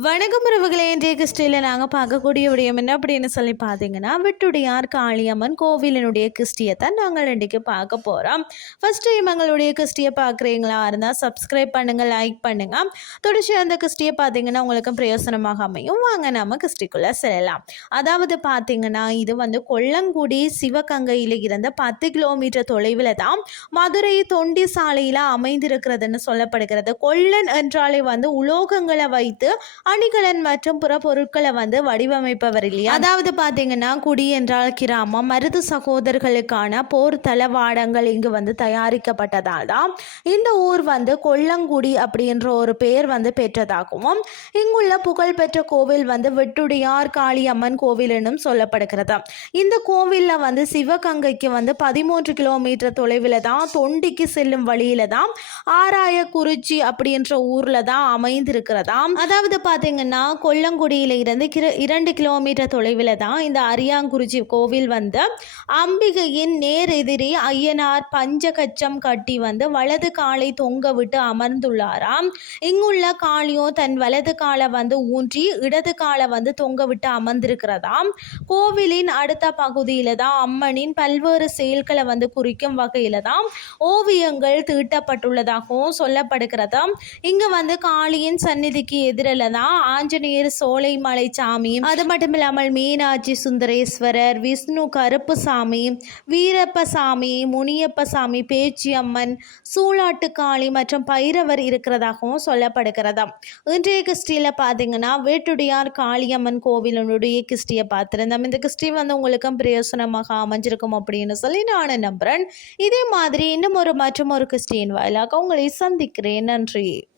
கிறிஸ்டியில் நாங்கள் பார்க்கக்கூடிய விடயம் என்ன அப்படின்னு சொல்லி பார்த்தீங்கன்னா விட்டுடையார் காளியம்மன் கோவிலினுடைய கிறிஸ்டியை தான் நாங்கள் இன்றைக்கு பார்க்க போகிறோம் ஃபர்ஸ்ட் டைம் எங்களுடைய கிறிஸ்டியை பார்க்குறீங்களா இருந்தால் சப்ஸ்கிரைப் பண்ணுங்கள் லைக் பண்ணுங்கள் தொடர்ச்சி அந்த கிறிஸ்டியை பார்த்தீங்கன்னா உங்களுக்கு பிரயோசனமாக அமையும். வாங்க நம்ம கிறிஸ்டிக்குள்ளே செல்லலாம். அதாவது பார்த்தீங்கன்னா இது வந்து கொல்லங்குடி சிவகங்கையில் இருந்த பத்து கிலோமீட்டர் தொலைவில் தான் மதுரை தொண்டி சாலையில் அமைந்திருக்கிறதுன்னு சொல்லப்படுகிறது. கொல்லன் என்றாலே வந்து உலோகங்களை வைத்து அணிகலன் மற்றும் புற பொருட்களை வந்து வடிவமைப்பவர் இல்லையா? அதாவது பார்த்தீங்கன்னா குடி என்றால் கிராமம் மருது சகோதரர்களுக்கான போர் தளவாடங்கள் இங்கு வந்து தயாரிக்கப்பட்டதால் தான் இந்த ஊர் வந்து கொல்லங்குடி அப்படின்ற ஒரு பெயர் வந்து பெற்றதாகவும் இங்குள்ள புகழ்பெற்ற கோவில் வந்து வெட்டுடையார் காளியம்மன் கோவில் என்னும் சொல்லப்படுகிறது. இந்த கோவிலில் வந்து சிவகங்கைக்கு வந்து பதிமூன்று கிலோமீட்டர் தொலைவில் தான் தொண்டிக்கு செல்லும் வழியில தான் ஆராயக்குறிச்சி அப்படின்ற ஊரில் தான் அமைந்திருக்கிறதாம். அதாவது பார்த்தீங்கன்னா கொல்லங்குடியில் இருந்து கிர இரண்டு கிலோமீட்டர் தொலைவில் தான் இந்த அரியாங்குறிச்சி கோவில் வந்து அம்பிகையின் நேர் எதிரி ஐயனார் பஞ்சகச்சம் கட்டி வந்து வலது காலை தொங்க விட்டு அமர்ந்துள்ளாராம். இங்குள்ள காளியும் தன் வலது காலை வந்து ஊன்றி இடது காலை வந்து தொங்க விட்டு அமர்ந்திருக்கிறதாம். கோவிலின் அடுத்த பகுதியில் தான் அம்மனின் பல்வேறு செயல்களை வந்து குறிக்கும் வகையில் தான் ஓவியங்கள் தீட்டப்பட்டுள்ளதாகவும் சொல்லப்படுகிறதாம். இங்கே வந்து காளியின் சந்நிதிக்கு எதிரில் தான் ஆஞ்சநேயர் சோலைமலை சாமி அது மட்டும் இல்லாமல் மீனாட்சி சுந்தரேஸ்வரர் விஷ்ணு கருப்புசாமி வீரப்பசாமி முனியப்பசாமி பேச்சியம்மன் சூளாட்டுக்காளி மற்றும் பைரவர் இருக்கிறதாகவும் சொல்லப்படுகிறதா இன்றைய கிறிஸ்டியில் பார்த்தீங்கன்னா வேட்டுடையார் காளியம்மன் கோவிலினுடைய கிறிஸ்டியை பார்த்துருந்தோம். இந்த கிறிஸ்டி வந்து உங்களுக்கும் பிரயோசனமாக அமைஞ்சிருக்கும் அப்படின்னு சொல்லி நான் நம்புகிறேன் இதே மாதிரி இன்னும் ஒரு மற்றும் ஒரு கிறிஸ்டியின் வாயிலாக உங்களை சந்திக்கிறேன். நன்றி.